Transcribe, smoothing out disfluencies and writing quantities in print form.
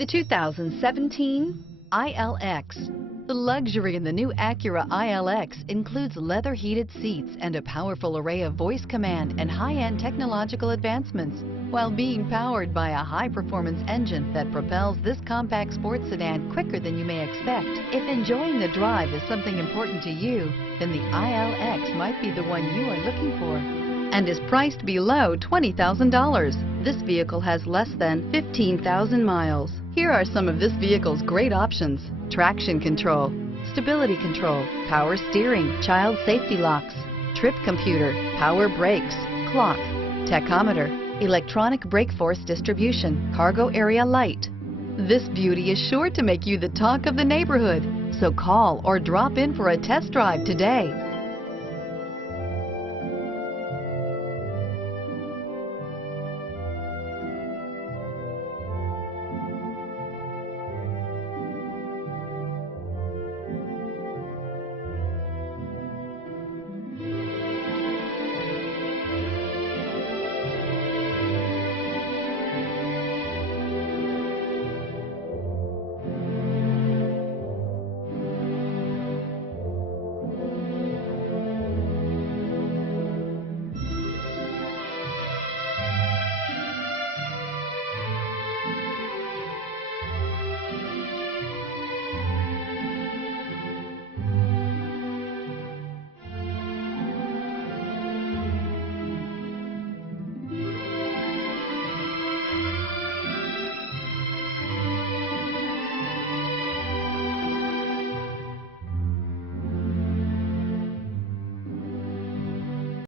The 2017 ILX. The luxury in the new Acura ILX includes leather heated seats and a powerful array of voice command and high-end technological advancements, while being powered by a high-performance engine that propels this compact sports sedan quicker than you may expect. If enjoying the drive is something important to you, then the ILX might be the one you are looking for, and is priced below $20,000. This vehicle has less than 15,000 miles. Here are some of this vehicle's great options: traction control, stability control, power steering, child safety locks, trip computer, power brakes, clock, tachometer, electronic brake force distribution, cargo area light. This beauty is sure to make you the talk of the neighborhood, so call or drop in for a test drive today.